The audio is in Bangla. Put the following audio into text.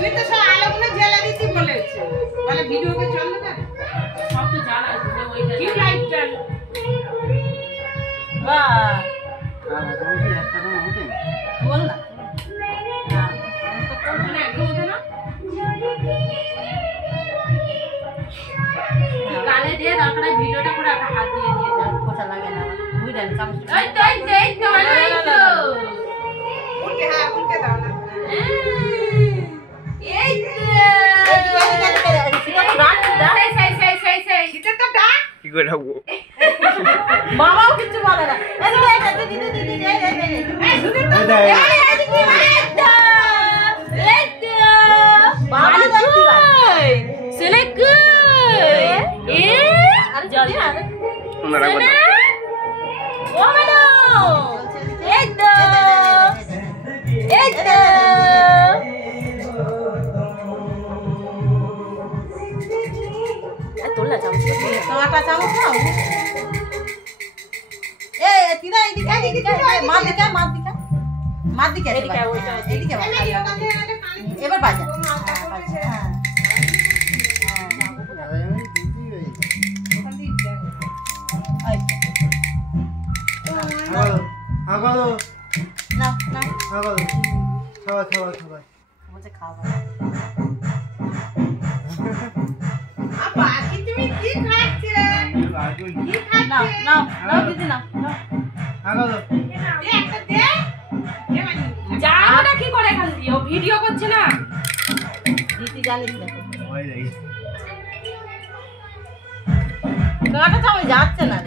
তুই তো সব আলোগুলো জ্বালা দিতে বলেছে বলে ভিডিওতে চলবে না সব তো জ্বালা ওইটা কি লাইট জ্বাল বাহ একটা তো হতে বল না তো কোনটা একদম হতো না কালে দিয়ে দরকার ভিডিওটা করে একটা হাত দিয়ে দিয়ে দাও কথা লাগে না বুঝলেন চামচ এই তো উল্টে হ্যাঁ উল্টে দাও না এই এটা তো ডাক কি করে রাখবো বাবাও কিছু বলে না এই শুধু তো এবার বাজা আগালো না না আগালো খাবার বলছে খাওয়া আপা কি তুমি কি খাচ্ছে কি না খাচ্ছে না না দিদি না না আগালো দে একটা দে জানোটা কি করে এখান দিয়ে ও ভিডিও করছে না দিদি জানিস না ওই যাই গাটা চাও যাচ্ছে না